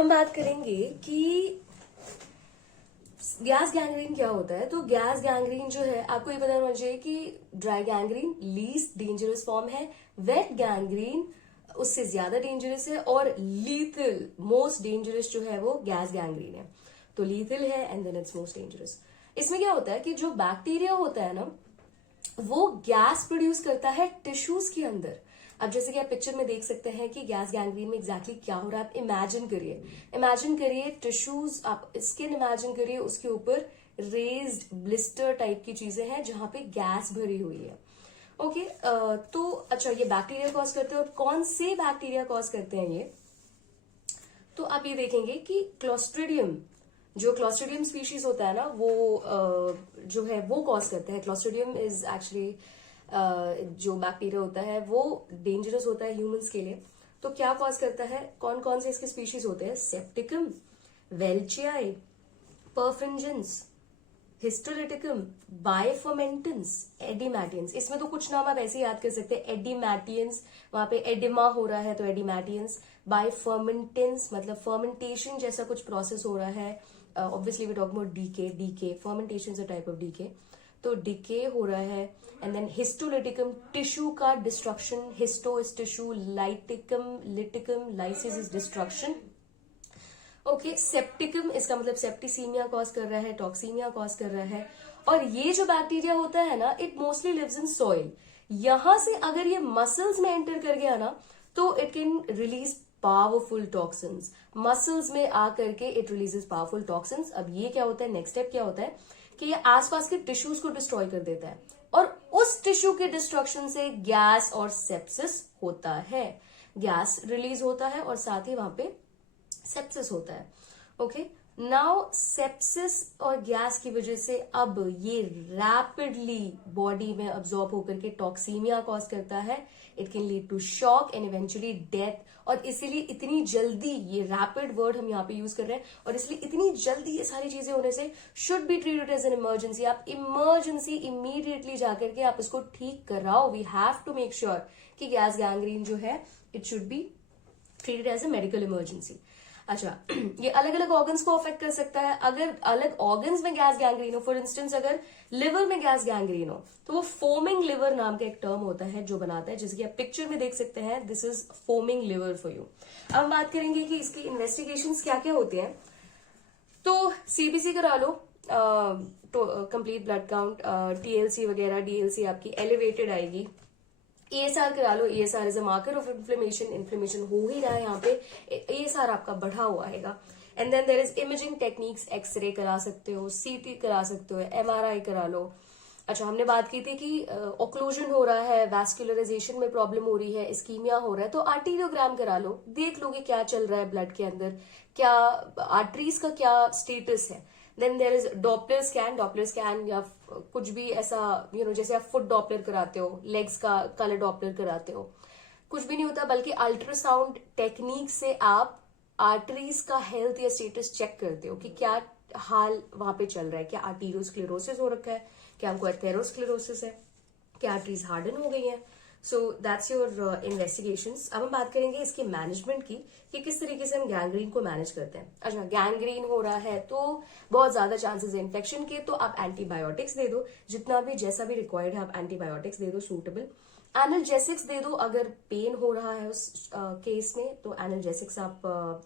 हम बात करेंगे कि गैस गैंग्रीन क्या होता है। तो गैस गैंग्रीन जो है, आपको ये पता होना चाहिए कि dry gangrene least dangerous form है, वेट गैंग्रीन उससे ज्यादा डेंजरस है, और लीथल मोस्ट डेंजरस जो है वो गैस गैंग्रीन है। तो लीथल है and then it's most dangerous. इसमें क्या होता है कि जो बैक्टीरिया होता है ना, वो गैस प्रोड्यूस करता है टिश्यूज के अंदर। अब जैसे कि आप पिक्चर में देख सकते हैं कि गैस गैंग्रीन में एग्जैक्टली क्या हो रहा है। आप इमेजिन करिए टिश्यूज, आप स्किन इमेजिन करिए, उसके ऊपर रेज्ड ब्लिस्टर टाइप की चीजें हैं जहां पे गैस भरी हुई है। ओके, तो अच्छा, ये बैक्टीरिया कॉज करते हैं, और कौन से बैक्टीरिया कॉज करते हैं ये, तो आप ये देखेंगे कि क्लोस्ट्रिडियम, जो क्लोस्ट्रिडियम स्पीशीज होता है ना, वो जो है वो कॉज करता है। क्लोस्ट्रिडियम इज एक्चुअली जो बैक्टीरिया होता है वो डेंजरस होता है ह्यूमंस के लिए। तो क्या कॉज करता है, कौन कौन से इसके स्पीशीज होते हैं? सेप्टिकम, वेल्चियाई, परफ्रिंजेंस, हिस्टोलिटिकम, बायफोमेंटेंस, एडिमैटियंस। इसमें तो कुछ नाम आप ऐसे ही याद कर सकते हैं। एडिमैटियंस, वहां पे एडिमा हो रहा है तो एडिमैटियंस। बायफर्मेंटेंस मतलब फर्मेंटेशन जैसा कुछ प्रोसेस हो रहा है। Obviously we talk about decay fermentation is a type of decay, तो डीके हो रहा है। एंड देन हिस्टोलिटिकम, टिश्यू का destruction. Histo is tissue, lyticum lyticum lysis is destruction. Okay, septicum इसका मतलब सेप्टिसीमिया कॉज कर रहा है, टॉक्सीमिया कॉज कर रहा है। और ये जो बैक्टीरिया होता है ना, it mostly lives in soil. यहां से अगर ये मसल्स में एंटर कर गया ना, तो it can release powerful toxins. Muscles में आकर के इट रिलीजेस पावरफुल टॉक्सिन्स। अब ये क्या होता है, नेक्स्ट स्टेप क्या होता है कि ये आसपास के टिश्यूज को डिस्ट्रॉय कर देता है, और उस टिश्यू के डिस्ट्रक्शन से गैस और सेप्सिस होता है। गैस रिलीज होता है और साथ ही वहां पे सेप्सिस होता है। ओके, नाउ सेप्सिस और गैस की वजह से अब ये रैपिडली बॉडी में अब्सॉर्ब होकर के टॉक्सीमिया कॉज करता है। It can lead to shock and eventually death. और इसीलिए इतनी जल्दी, ये रैपिड वर्ड हम यहाँ पे यूज कर रहे हैं, और इसलिए इतनी जल्दी ये सारी चीजें होने से should be treated as an emergency. आप इमरजेंसी इमीडिएटली जाकर के आप इसको ठीक कराओ। We have to make sure कि गैस गैंग्रीन जो है it should be treated as a medical emergency. अच्छा, ये अलग अलग ऑर्गन्स को अफेक्ट कर सकता है। अगर अलग ऑर्गन्स में गैस गैंग्रीन हो, फॉर इंस्टेंस अगर लिवर में गैस गैंग्रीन हो, तो वो फोमिंग लिवर नाम का एक टर्म होता है जो बनाता है, जैसे कि आप पिक्चर में देख सकते हैं, this is foaming liver for you. अब हम बात करेंगे कि इसकी इन्वेस्टिगेशंस क्या क्या होते हैं। तो सीबीसी करा लो, कंप्लीट ब्लड काउंट, टीएलसी वगैरह, डीएलसी आपकी एलिवेटेड आएगी। एएसआर करा लो, ASR is a marker of inflammation. Inflammation हो ही रहा है यहाँ पे, एएसआर आपका बढ़ा हुआ आएगा। And then there is imaging techniques, X ray करा सकते हो, सीटी करा सकते हो, एमआरआई करा लो। अच्छा, हमने बात की थी कि ऑक्लूजन हो रहा है, वैस्कुलराइजेशन में प्रॉब्लम हो रही है, इस्कीमिया हो रहा है, तो आर्टीरियोग्राम करा लो, देख लो कि क्या चल रहा है ब्लड के अंदर, क्या आर्टरीज का क्या स्टेटस है। Then there is Doppler scan या कुछ भी ऐसा, जैसे आप फुट डॉपलर कराते हो, लेग्स का कलर डॉपलर कराते हो, कुछ भी नहीं होता, बल्कि अल्ट्रासाउंड टेक्निक से आप आर्टरीज का हेल्थ या स्टेटस चेक करते हो कि क्या हाल वहां पे चल रहा है। क्या आर्टीरियोस्क्लेरोसिस हो रखा है, क्या हमको एथेरोस्क्लेरोसिस है, क्या आर्टरीज हार्डन हो गई है। So that's your investigations. अब हम बात करेंगे इसके मैनेजमेंट की, कि किस तरीके से हम गैंग्रीन को मैनेज करते हैं। अच्छा, गैंग्रीन हो रहा है तो बहुत ज्यादा चांसेस है इन्फेक्शन के, तो आप एंटीबायोटिक्स दे दो, जितना भी जैसा भी रिक्वायर्ड है आप एंटीबायोटिक्स दे दो सूटेबल। एनाल्जेसिक्स दे दो, अगर पेन हो रहा है उस केस में तो एनाल्जेसिक्स आप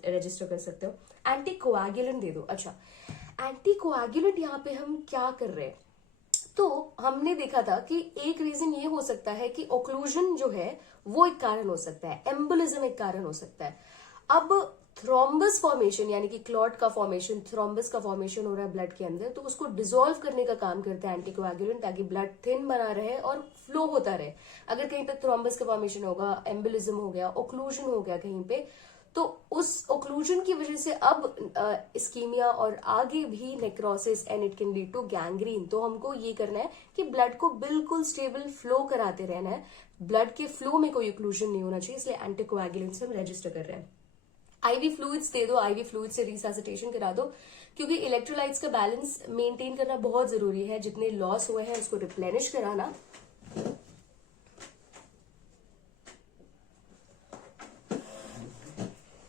रजिस्टर कर सकते हो। एंटीकोएगुलेंट दे दो। अच्छा, एंटीकोएगुलेंट यहाँ पे हम क्या कर रहे हैं, तो हमने देखा था कि एक रीजन ये हो सकता है कि ओक्लूजन जो है वो एक कारण हो सकता है, एम्बोलिज्म एक कारण हो सकता है। अब थ्रोम्बस फॉर्मेशन यानी कि क्लॉट का फॉर्मेशन, थ्रोम्बस का फॉर्मेशन हो रहा है ब्लड के अंदर, तो उसको डिसॉल्व करने का काम करता है एंटीकोएगुलेंट, ताकि ब्लड थिन बना रहे और फ्लो होता रहे। अगर कहीं पे थ्रोम्बस का फॉर्मेशन होगा, एम्बोलिज्म हो गया, ओक्लूजन हो गया कहीं पे, तो उस ओक्लूजन की वजह से अब इस्कीमिया और आगे भी necrosis and it can lead to gangrene. तो हमको ये करना है कि ब्लड को बिल्कुल स्टेबल फ्लो कराते रहना है, ब्लड के फ्लो में कोई ओक्लूजन नहीं होना चाहिए, इसलिए एंटीकोएगुलेंट्स हम रजिस्टर कर रहे हैं। आईवी फ्लूइड्स दे दो, आईवी फ्लूइड से रिसैसिटेशन करा दो, क्योंकि इलेक्ट्रोलाइट्स का बैलेंस मेंटेन करना बहुत जरूरी है। जितने लॉस हुए हैं उसको रिप्लेनिश कराना।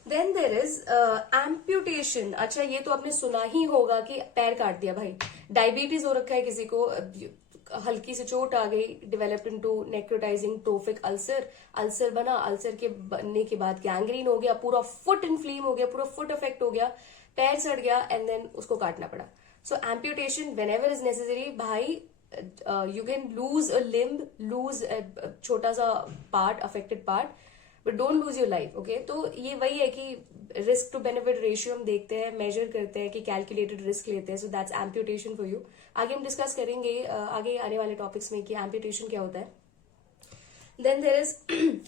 Then there is amputation. अच्छा, ये तो आपने सुना ही होगा कि पैर काट दिया भाई। डायबिटीज हो रखा है किसी को, हल्की सी चोट आ गई, developed into necrotising trophic ulcer, ulcer बना, अल्सर के बनने के बाद गैंग्रीन हो गया, पूरा फुट इन्फ्लेम हो गया, पूरा फुट अफेक्ट हो गया, पैर सड़ गया, एंड देन उसको काटना पड़ा। So amputation whenever is necessary भाई। You can lose a limb, lose छोटा सा part, affected part, but don't lose your life. Okay, तो ये वही है कि रिस्क टू बेनिफिट रेशियो हम देखते हैं, मेजर करते हैं कि कैलकुलेटेड रिस्क लेते हैं। So that's amputation for you. आगे हम डिस्कस करेंगे आगे आने वाले टॉपिक्स में कि एम्प्यूटेशन क्या होता है। Then there is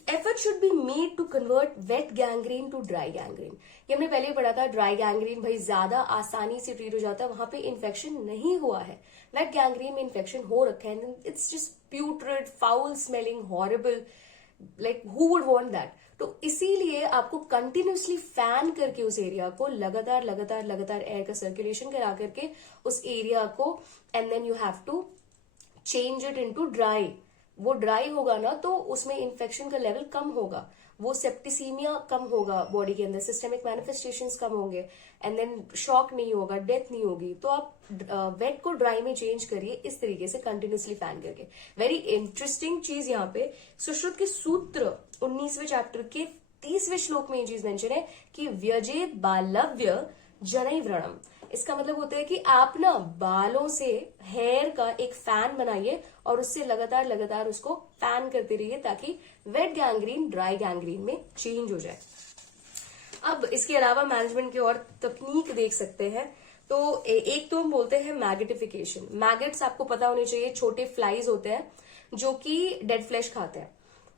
effort should be made to convert wet gangrene to dry gangrene. ये हमने पहले ही पढ़ा था। ड्राई गैंग्रीन भाई ज्यादा आसानी से ट्रीट हो जाता है, वहां पे इन्फेक्शन नहीं हुआ है। वेट गैंग्रीन में इन्फेक्शन हो रखा है, it's just प्यूट्रिड, foul smelling, horrible, like who would want that. तो इसीलिए आपको कंटिन्यूसली फैन करके उस एरिया को लगातार लगातार लगातार एयर का सर्कुलेशन करा करके उस एरिया को, and then you have to change it into dry. वो ड्राई होगा ना तो उसमें इन्फेक्शन का लेवल कम होगा, वो सेप्टिसीमिया कम होगा बॉडी के अंदर, सिस्टेमिक मैनिफेस्टेशंस कम होंगे, एंड देन शॉक नहीं होगा, डेथ नहीं होगी। तो आप वेट को ड्राई में चेंज करिए इस तरीके से कंटिन्यूसली फैन करके। वेरी इंटरेस्टिंग चीज यहाँ पे सुश्रुत के सूत्र 19वें चैप्टर के 30वें श्लोक में ये चीज मेंशन है कि व्यजेत बालव्य जनै व्रणम। इसका मतलब होता है कि आप ना बालों से हेयर का एक फैन बनाइए और उससे लगातार लगातार उसको फैन करते रहिए ताकि वेट गैंग्रीन ड्राई गैंग्रीन में चेंज हो जाए। अब इसके अलावा मैनेजमेंट की और तकनीक देख सकते हैं। तो एक तो हम बोलते हैं मैगेटिफिकेशन। मैगेट्स आपको पता होने चाहिए, छोटे फ्लाइज होते हैं जो कि डेड फ्लैश खाते हैं।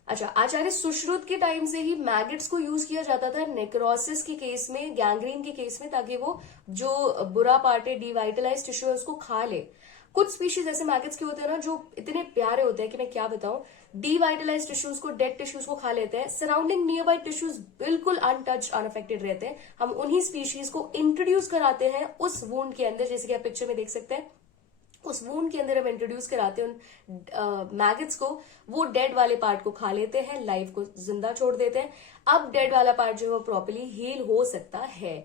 अच्छा, आचार्य सुश्रुत के टाइम से ही मैगेट्स को यूज किया जाता था नेक्रोसिस के केस में, गैंग्रीन के केस में, ताकि वो जो बुरा पार्ट है, डिवाइटलाइज टिश्यू है, उसको खा ले। कुछ स्पीशीज ऐसे मैगेट्स के होते हैं ना जो इतने प्यारे होते हैं कि मैं क्या बताऊं, डिवाइटलाइज टिश्यूज को, डेड टिश्यूज को खा लेते हैं, सराउंडिंग नियर बाय टिश्यूज बिल्कुल अनटच्ड, अनअफेक्टेड रहते हैं। हम उन्हीं स्पीशीज को इंट्रोड्यूस कराते हैं उस वूंड के अंदर, जैसे कि आप पिक्चर में देख सकते हैं। उस वूंड के अंदर हम इंट्रोड्यूस कराते हैं उन मैगेट्स को, वो डेड वाले पार्ट को खा लेते हैं, लाइफ को जिंदा छोड़ देते हैं। अब डेड वाला पार्ट जो है वो प्रॉपर्ली हील हो सकता है।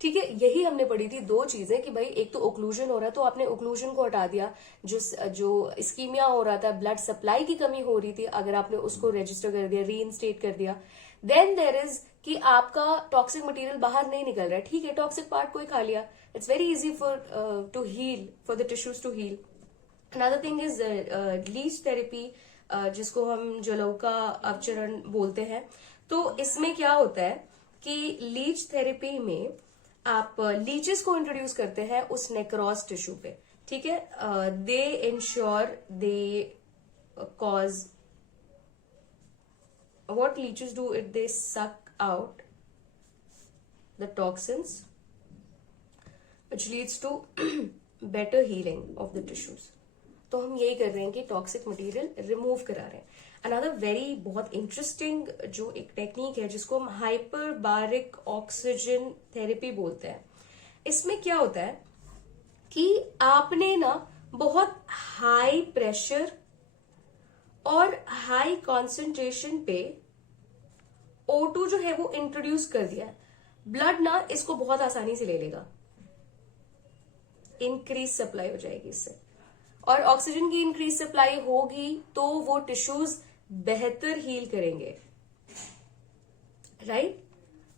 ठीक है, यही हमने पढ़ी थी दो चीजें कि भाई एक तो ओक्लूजन हो रहा है तो आपने ओक्लूजन को हटा दिया, जो इस्कीमिया हो रहा था, ब्लड सप्लाई की कमी हो रही थी, अगर आपने उसको रजिस्टर कर दिया, रीइंस्टेट कर दिया। देन देर इज कि आपका टॉक्सिक मटेरियल बाहर नहीं निकल रहा है, ठीक है, टॉक्सिक पार्ट को ही खा लिया, it's very easy for to heal, for the tissues to heal. Another thing is leech therapy, जिसको हम जलौका अवचरण बोलते हैं। तो इसमें क्या होता है कि लीच थेरेपी में आप लीचेस को इंट्रोड्यूस करते हैं उस नेक्रोस टिश्यू पे, ठीक है। दे ensure they cause, what leeches do it, they suck out the toxins which leads to better healing of the tissues। तो हम यही कर रहे हैं कि टॉक्सिक मटेरियल रिमूव करा रहे हैं। अनदर वेरी बहुत इंटरेस्टिंग जो एक टेक्निक है जिसको हम हाइपरबारिक ऑक्सीजन थेरेपी बोलते हैं। इसमें क्या होता है कि आपने ना बहुत हाई प्रेशर और हाई कॉन्सेंट्रेशन पे O2 जो है वो इंट्रोड्यूस कर दिया है। ब्लड ना इसको बहुत आसानी से ले लेगा, इंक्रीज सप्लाई हो जाएगी इससे, और ऑक्सीजन की इंक्रीज सप्लाई होगी तो वो टिश्यूज बेहतर हील करेंगे, राइट।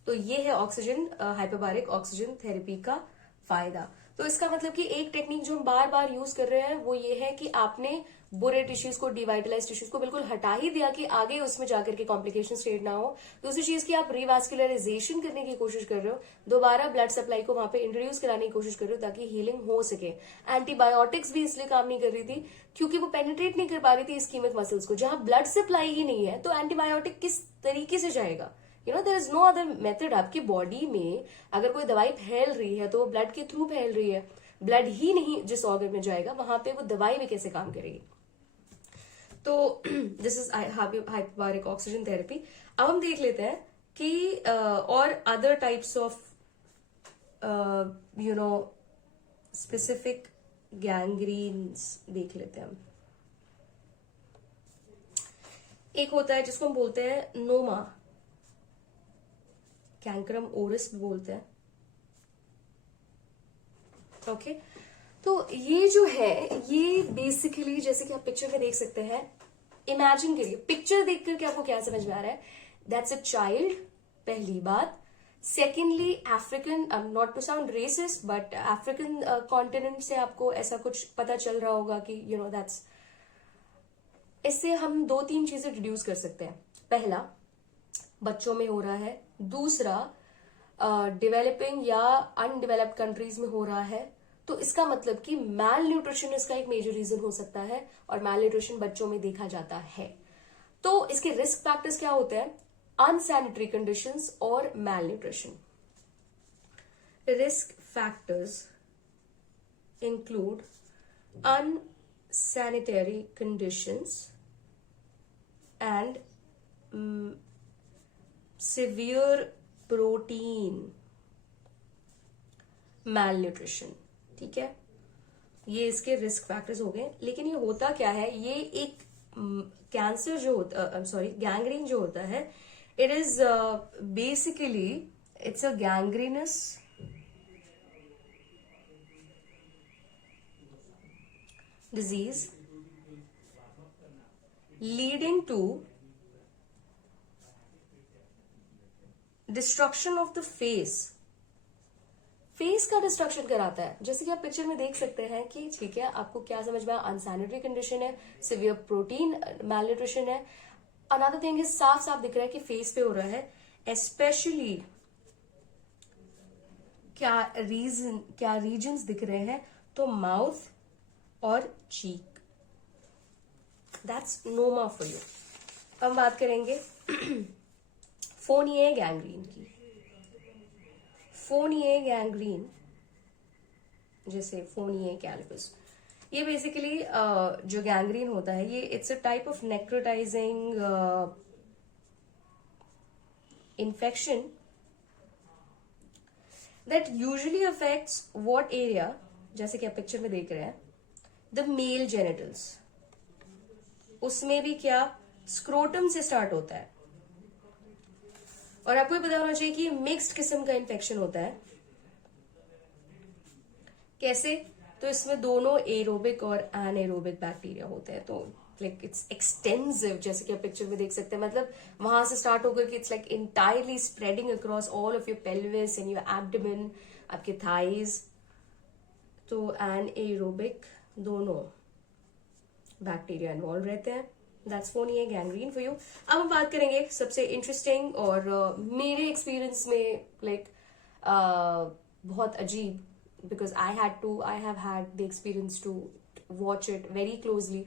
तो ये है ऑक्सीजन, हाइपरबारिक ऑक्सीजन थेरेपी का फायदा। तो इसका मतलब कि एक टेक्निक जो हम बार बार यूज कर रहे हैं वो ये है कि आपने बुरे टिश्यूज को, डिवाइटलाइज टिश्यूज को बिल्कुल हटा ही दिया कि आगे उसमें जाकर के कॉम्प्लिकेशन स्टेट ना हो। दूसरी चीज की आप रिवास्कुलराइजेशन करने की कोशिश कर रहे हो, दोबारा ब्लड सप्लाई को वहां पे इंट्रोड्यूस कराने की कोशिश कर रहे हो ताकि हीलिंग हो सके। एंटीबायोटिक्स भी इसलिए काम नहीं कर रही थी क्योंकि वो पेनिट्रेट नहीं कर पा रही थी इस्कीमिक मसल्स को। जहां ब्लड सप्लाई ही नहीं है तो एंटीबायोटिक किस तरीके से जाएगा, you know, there is no other method. आपकी बॉडी में अगर कोई दवाई फैल रही है तो वो ब्लड के थ्रू फैल रही है, ब्लड ही नहीं जिस ऑर्गन में जाएगा वहां पे वो दवाई भी कैसे काम करेगी। तो this is hyperbaric oxygen therapy. अब हम देख लेते हैं कि और other types of you know specific gangrenes देख लेते हैं हम। एक होता है जिसको हम बोलते हैं नोमा, कैंक्रम ओरस भी बोलते हैं। ओके, तो ये जो है ये बेसिकली जैसे कि आप पिक्चर में देख सकते हैं, इमेजिन करिए, पिक्चर देख करके आपको क्या समझ में आ रहा है, दैट्स अ चाइल्ड, पहली बात। Secondly African, not to sound racist but African continent से आपको ऐसा कुछ पता चल रहा होगा कि यू नो दैट्स, इससे हम 2-3 चीजें डिड्यूस कर सकते हैं। पहला, बच्चों में हो रहा है। दूसरा, डेवलपिंग या अनडेवलप्ड कंट्रीज में हो रहा है। तो इसका मतलब कि मैल न्यूट्रिशन इसका एक मेजर रीजन हो सकता है, और मैल न्यूट्रिशन बच्चों में देखा जाता है। तो इसके रिस्क फैक्टर्स क्या होते हैं? अनसैनिटरी कंडीशंस और malnutrition. Risk factors include unsanitary conditions and severe protein malnutrition। ठीक है, ये इसके रिस्क फैक्टर्स हो गए। लेकिन ये होता क्या है, ये एक कैंसर जो होता, सॉरी, गैंग्रीन जो होता है, it is basically it's a gangrenous disease leading to destruction of the face। Face का डिस्ट्रक्शन कराता है, जैसे कि आप पिक्चर में देख सकते हैं कि ठीक है, आपको क्या समझ में आया, अनसैनिटरी कंडीशन है, सिवियर प्रोटीन मैलन्यूट्रिशन है। अनदर थिंग इज, साफ साफ दिख रहा है कि फेस पे हो रहा है, स्पेशली क्या रीजन्स दिख रहे हैं, तो माउथ और cheek. That's noma for you. अब बात करेंगे फोनिए गैंग्रीन की। फोनिए गैंग्रीन, जैसे फोनिए कैल्पस, ये बेसिकली जो गैंग्रीन होता है, ये it's a type of necrotising infection that usually affects what area, जैसे कि आप पिक्चर में देख रहे हैं, द मेल जेनिटल्स। उसमें भी क्या, स्क्रोटम से स्टार्ट होता है। और आपको ये पता होना चाहिए कि मिक्स्ड किस्म का इन्फेक्शन होता है। कैसे? तो इसमें दोनों एरोबिक और एनएरोबिक बैक्टीरिया होते हैं। तो लाइक इट्स एक्सटेंसिव, जैसे कि आप पिक्चर में देख सकते हैं, मतलब वहां से स्टार्ट होकर कि it's like entirely spreading across all of your pelvis and your abdomen, आपके थाइज। तो एनएरोबिक दोनों बैक्टीरिया इन्वॉल्व रहते हैं। That's Fournier gangrene for you. अब हम बात करेंगे सबसे इंटरेस्टिंग और मेरे एक्सपीरियंस में लाइक बहुत अजीब, because I have had the experience to watch it very closely,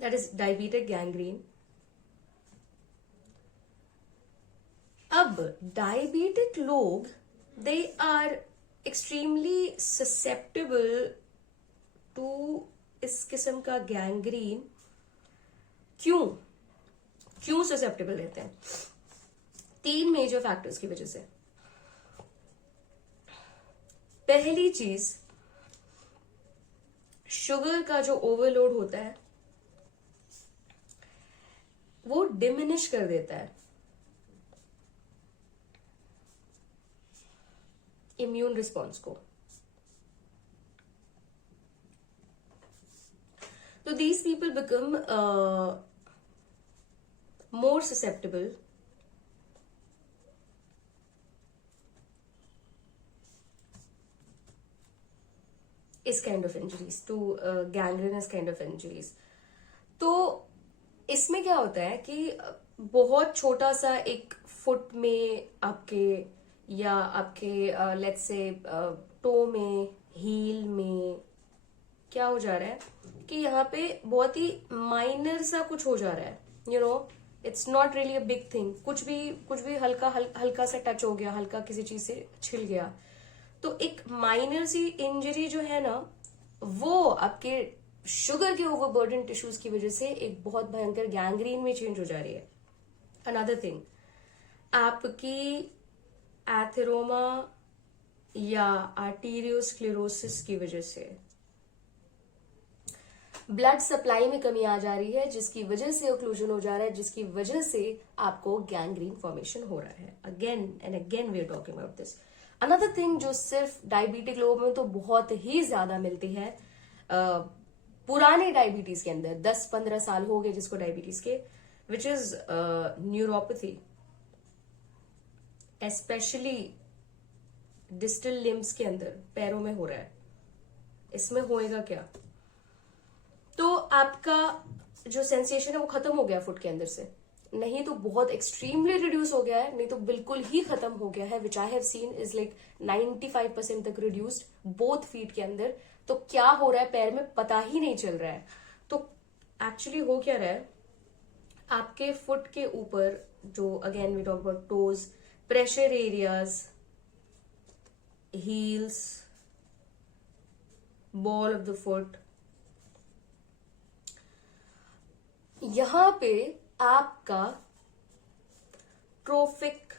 that is diabetic gangrene. अब डायबिटिक लोग, they are extremely susceptible to इस किस्म का गैंग्रीन। क्यों ससेप्टेबल रहते हैं? 3 मेजर फैक्टर्स की वजह से। पहली चीज, शुगर का जो ओवरलोड होता है वो डिमिनिश कर देता है इम्यून रिस्पॉन्स को। So these people become more susceptible इस kind of injuries, to gangrenous kind of injuries. तो इसमें क्या होता है कि बहुत छोटा सा एक फुट में आपके, या आपके लेट्स से टो में, हील में क्या हो जा रहा है कि यहाँ पे बहुत ही माइनर सा कुछ हो जा रहा है। You know, it's not really a big thing. कुछ भी हल्का सा टच हो गया, हल्का किसी चीज से छिल गया, तो एक माइनर सी इंजरी जो है ना, वो आपके शुगर के ओवरबर्डन टिश्यूज की वजह से एक बहुत भयंकर गैंग्रीन में चेंज हो जा रही है। अनदर थिंग, आपकी एथेरोमा या आर्टीरियोस्क्लेरोसिस की वजह से ब्लड सप्लाई में कमी आ जा रही है, जिसकी वजह से ओक्लूजन हो जा रहा है, जिसकी वजह से आपको गैंग्रीन फॉर्मेशन हो रहा है। Again and again we are talking about this. Another thing जो सिर्फ डायबिटिक लोगों में तो बहुत ही ज्यादा मिलती है, पुराने डायबिटीज के अंदर 10-15 साल हो गए जिसको डायबिटीज के, which is neuropathy, specially distal limbs के अंदर, पैरों में हो रहा है। इसमें होएगा क्या? तो आपका जो सेंसेशन है वो खत्म हो गया फुट के अंदर से, नहीं तो बहुत एक्सट्रीमली रिड्यूस हो गया है, नहीं तो बिल्कुल ही खत्म हो गया है, which I have seen is like 95% तक रिड्यूस्ड बोथ फीट के अंदर। तो क्या हो रहा है पैर में पता ही नहीं चल रहा है। तो एक्चुअली हो क्या रहा है, आपके फुट के ऊपर जो again we talk about toes, pressure areas, heels, ball of the foot, यहां पे आपका ट्रोफिक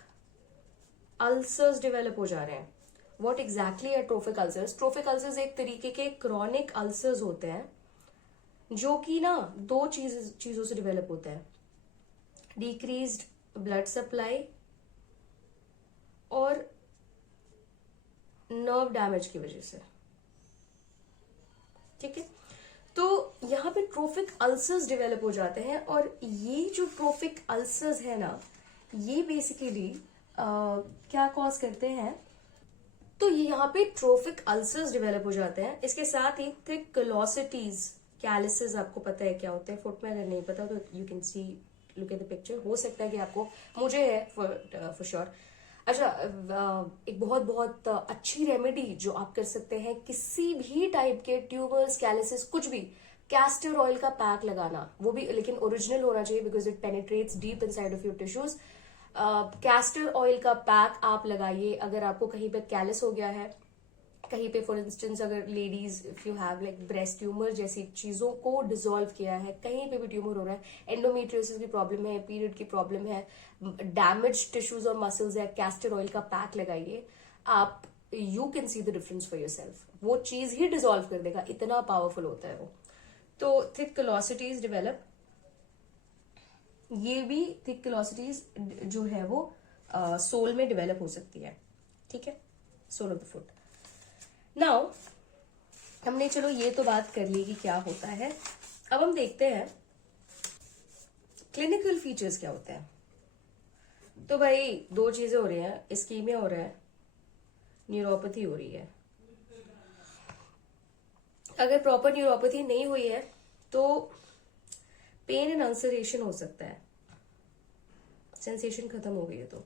अल्सर्स डेवलप हो जा रहे हैं। व्हाट एग्जैक्टली है ट्रोफिक अल्सर्स? ट्रोफिक अल्सर्स एक तरीके के क्रॉनिक अल्सर्स होते हैं जो कि ना दो चीजों से डेवलप होता है, डिक्रीज्ड ब्लड सप्लाई और नर्व डैमेज की वजह से। ठीक है, तो यहाँ पे ट्रोफिक अल्सर्स डेवलप हो जाते हैं, और ये जो ट्रोफिक अल्सर्स है ना, ये बेसिकली क्या कॉज करते हैं? तो ये यहाँ पे ट्रोफिक अल्सर्स डेवलप हो जाते हैं। इसके साथ ही थिक कलोसिटीज, कैलिसेस, आपको पता है क्या होते हैं फुट में? अगर नहीं पता तो you can C, look at the picture. हो सकता है कि आपको, मुझे है फॉर श्योर। अच्छा, एक बहुत बहुत अच्छी रेमेडी जो आप कर सकते हैं किसी भी टाइप के ट्यूमर्स, कैलिसिस, कुछ भी, कैस्टर ऑयल का पैक लगाना, वो भी लेकिन ओरिजिनल होना चाहिए because it penetrates deep inside of your tissues. Castor oil का पैक आप लगाइए अगर आपको कहीं पे कैलिस हो गया है, कहीं पे फॉर इंस्टेंस अगर ladies if you have like breast tumour जैसी चीजों को डिसॉल्व किया है, कहीं पे भी ट्यूमर हो रहा है, एंडोमेट्रियोसिस की प्रॉब्लम है, पीरियड की प्रॉब्लम है, डैमेज टिश्यूज और मसल्स है, कैस्टर ऑयल का पैक लगाइए आप, you can see the difference for yourself. वो चीज ही डिसॉल्व कर देगा, इतना पावरफुल होता है वो। तो थिक कलोसिटीज डेवलप, ये भी थिक कलोसिटीज जो है वो सोल में डेवलप हो सकती है। ठीक है, sole of the foot. Now हमने चलो ये तो बात कर ली कि क्या होता है। अब हम देखते हैं क्लिनिकल फीचर्स क्या होते हैं। तो भाई दो चीजें हो रही हैं, इस्कीमिया हो रहा है, न्यूरोपैथी हो रही है। अगर प्रॉपर न्यूरोपैथी नहीं हुई है तो पेन एंड अल्सरेशन हो सकता है, सेंसेशन खत्म हो गई है तो।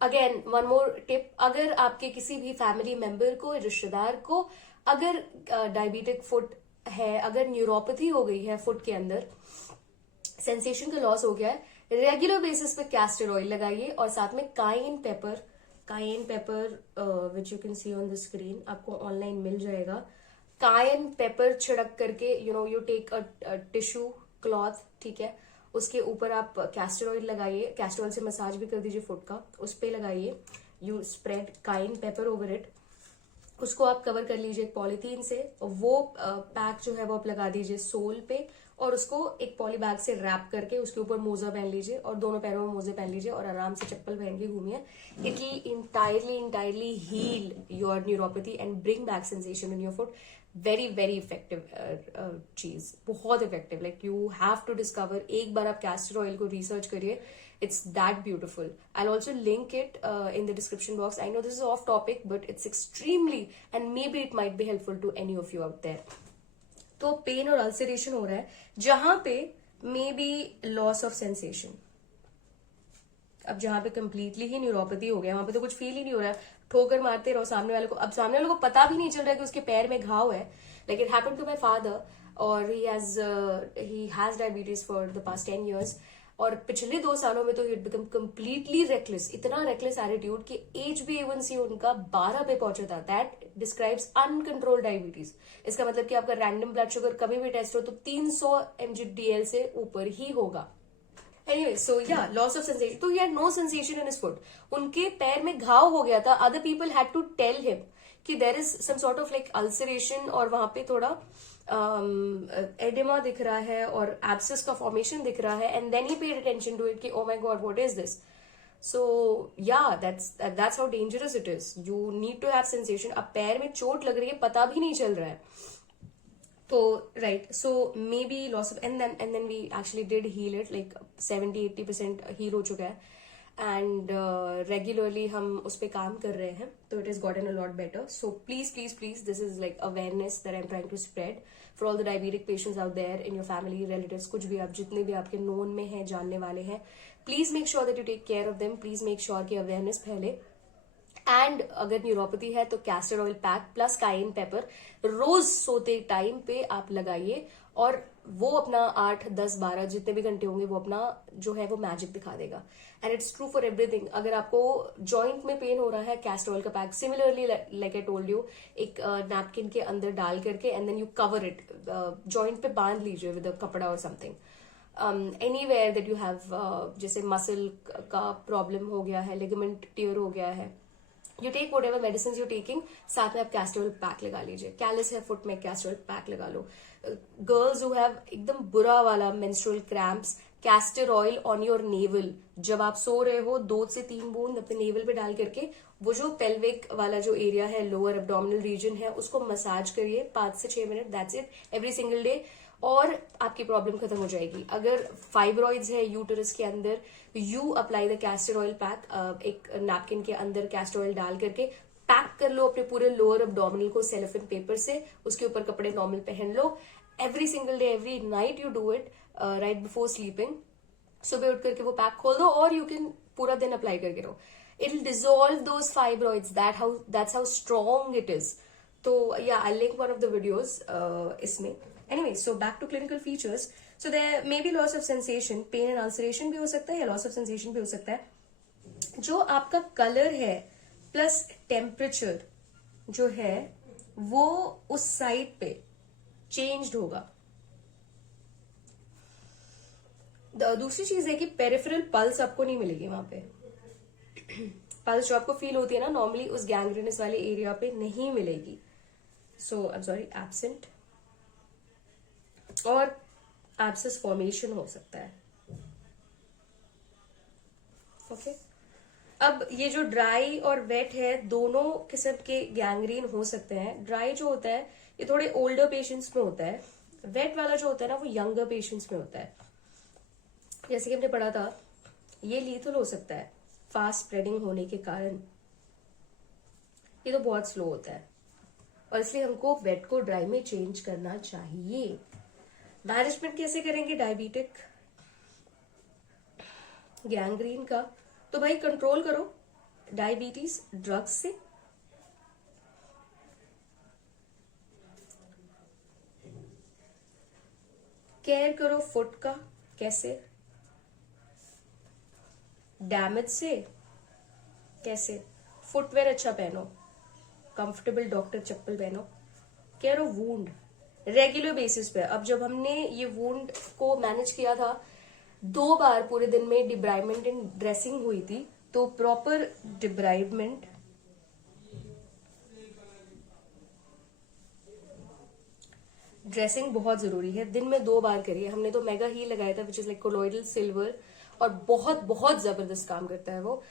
अगेन वन मोर टिप, अगर आपके किसी भी फैमिली मेंबर को, रिश्तेदार को अगर डायबिटिक फुट है, अगर न्यूरोपैथी हो गई है फुट के अंदर, सेंसेशन का लॉस हो गया है, रेगुलर बेसिस पे कैस्टर ऑयल लगाइए और साथ में cayenne pepper which you can see on the screen, आपको ऑनलाइन मिल जाएगा। काइन पेपर छिड़क करके you take a tissue cloth, ठीक है, उसके ऊपर आप कैस्टर ऑयल लगाइए, कैस्टर ऑयल से मसाज भी कर दीजिए फुट का, उस पे लगाइए, you spread cayenne pepper over it, उसको आप कवर कर लीजिए पॉलीथीन से, वो पैक जो है वो आप लगा दीजिए सोल पे, और उसको एक पॉली बैग से रैप करके उसके ऊपर मोजा पहन लीजिए और दोनों पैरों में मोजे पहन लीजिए और आराम से चप्पल पहन के घूमिए। It will entirely heal your neuropathy and bring back sensation in your foot. Very very effective चीज, बहुत effective, like you have to discover. एक बार आप कैस्टर ऑयल को रिसर्च करिए, it's that beautiful. I'll also link it in the description box. I know this is off topic, but it's extremely, and maybe it might be helpful to any of you out there. तो pen और ulceration हो रहा है जहां पे may be loss of sensation, अब जहां पे कंप्लीटली ही न्यूरोपैथी हो गया, वहां पे तो कुछ फील ही नहीं हो रहा है, ठोकर मारते रहो सामने वाले को, अब सामने वाले को पता भी नहीं चल रहा है कि उसके पैर में घाव है। Like it happened to my father, और he has diabetes for the past 10 years, और पिछले 2 सालों में तो ही बिकम कम्प्लीटली रेकलेस, इतना रेकलेस एटीट्यूड कि HbA1c उनका 12 पे पहुंचा था। That describes uncontrolled diabetes. इसका मतलब कि आपका रैंडम ब्लड शुगर कभी भी टेस्ट हो तो 300 mg/dl से ऊपर ही होगा। Anyway, so yeah, loss of sensation. तो he had no sensation in his foot. उनके पैर में घाव हो गया था। Other people had to tell him कि there is some sort of like ulceration, और वहां पे थोड़ा एडिमा दिख रहा है और एब्सिस का फॉर्मेशन दिख रहा है, and then he paid attention to it कि oh my god what is this. So yeah that's how dangerous it is. You need to have sensation. अब पैर में चोट लग रही है, पता भी नहीं चल रहा है. तो right, so maybe loss of, and then we actually did heal it, like 70-80% heal हो चुका है. एंड रेगुलरली हम उस पर काम कर रहे हैं, तो it is gotten a lot better. So please please please, this is like awareness that I am trying to spread for all the diabetic patients out there in your family, relatives, कुछ भी आप जितने भी आपके known में हैं, जानने वाले हैं. Please make sure that you take care of them. Please make sure की अवेयरनेस फैले. एंड अगर न्यूरोपैथी है तो कैस्टर ऑयल पैक प्लस काइन पेपर रोज सोते टाइम पे आप लगाइए, और वो अपना 8, 10, 12 जितने भी घंटे होंगे वो अपना जो है वो मैजिक दिखा देगा. And it's true for everything. अगर आपको जॉइंट में पेन हो रहा है, कैस्टर ऑयल का pack similarly like I told you, एक नैपकिन के अंदर डाल करके and then you cover it, joint पे बांध लीजिए विद अ कपड़ा और something. Anywhere that you have, जैसे मसल का प्रॉब्लम हो गया है, लिगामेंट टियर हो गया है, you take whatever medicine you taking, साथ में आप कैस्टर ऑयल पैक लगा लीजिए. कैलिस है फुट में, कैस्टर ऑयल पैक लगा लो. गर्ल्स हु हैव एकदम बुरा वाला menstrual cramps, castor oil on your naval. जब आप सो रहे हो 2 से 3 बूंद अपने नेवल पे डाल करके वो जो पेल्विक वाला जो एरिया है, लोअर एब्डोमिनल रीजन है, उसको मसाज करिए 5 से 6 minute. That's it, every single day, और आपकी प्रॉब्लम खत्म हो जाएगी. अगर फाइब्रॉइड्स है यूटरस के अंदर, you apply the castor oil pack. एक नैपकिन के अंदर कैस्टर ऑयल डाल करके पैक कर लो अपने पूरे लोअर एब्डोमिनल को सेलोफिन पेपर से, उसके ऊपर कपड़े नॉर्मल पहन लो. Every single day, every night you do it right before sleeping. सुबह उठ करके वो पैक खोल दो और यू कैन पूरा दिन अप्लाई करके रहो. It will dissolve those fibroids. That's how strong it is. तो yeah I link one of the videos इसमें. Anyway, so back to clinical features. So there may be loss of sensation, pain and ulceration भी हो सकता है, या loss of sensation भी हो सकता है. जो आपका कलर है प्लस टेम्परेचर जो है वो उस साइड पे चेंज्ड होगा. दूसरी चीज है कि पेरिफेरल पल्स आपको नहीं मिलेगी वहां पे. पल्स जो आपको फील होती है ना नॉर्मली, उस गैंग्रीनस वाले एरिया पे नहीं मिलेगी. सो आई एम सॉरी, एब्सेंट. और एब्सेस फॉर्मेशन हो सकता है. ओके. अब ये जो ड्राई और वेट है, दोनों किस्म के गैंग्रीन हो सकते हैं. ड्राई जो होता है ये थोड़े ओल्डर पेशेंट्स में होता है. वेट वाला जो होता है ना वो यंगर पेशेंट्स में होता है. जैसे कि हमने पढ़ा था, ये लीथल हो सकता है फास्ट स्प्रेडिंग होने के कारण. ये तो बहुत स्लो होता है, और इसलिए हमको वेट को ड्राई में चेंज करना चाहिए. मैनेजमेंट कैसे करेंगे डायबिटिक गैंग्रीन का? तो भाई कंट्रोल करो डायबिटीज ड्रग्स से. केयर करो फुट का. कैसे? डैमेज से. कैसे? फुटवेयर अच्छा पहनो, कंफर्टेबल डॉक्टर चप्पल पहनो. Care of wound regular basis पे. अब जब हमने ये वुंड को मैनेज किया था, 2 बार पूरे दिन में डिब्राइडमेंट एंड ड्रेसिंग हुई थी. तो प्रॉपर डिब्राइडमेंट, ड्रेसिंग बहुत जरूरी है. दिन में 2 बार करिए. हमने तो मेगा हील लगाया था which is like colloidal silver, और बहुत बहुत जबरदस्त काम करता है वो.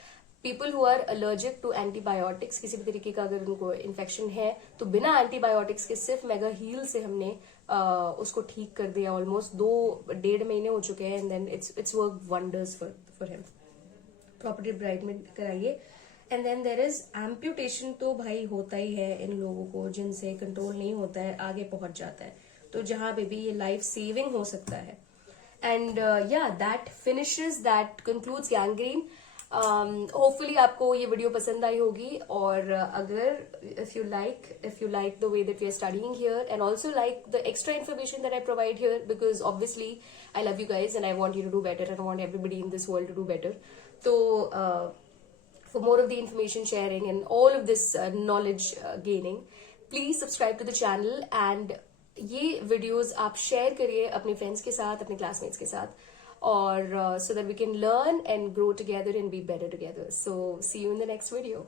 People who are allergic to antibiotics, किसी भी तरीके का अगर उनको इन्फेक्शन है, तो बिना एंटीबायोटिक्स के सिर्फ मेगा हील से हमने उसको ठीक कर दिया. ऑलमोस्ट 2-1.5 महीने हो चुके हैं, and then it's work wonders for him. Proper debridement कराइए. And then there is amputation. तो भाई होता ही है इन लोगों को जिनसे कंट्रोल नहीं होता है, आगे पहुंच जाता है. तो जहां पे भी ये लाइफ सेविंग हो सकता है. एंड या that finishes, that concludes gangrene. Hopefully आपको ये वीडियो पसंद आई होगी, और अगर if you like the way that we are studying here, and also like the extra information that I provide here, because obviously I love you guys and I want you to do better, and I want everybody in this world to do better. तो for more of the information sharing and all of this knowledge gaining, please subscribe to the channel, and ये videos आप share करिए अपने friends के साथ, अपने classmates के साथ, और so that we can learn and grow together and be better together. So see you in the next video.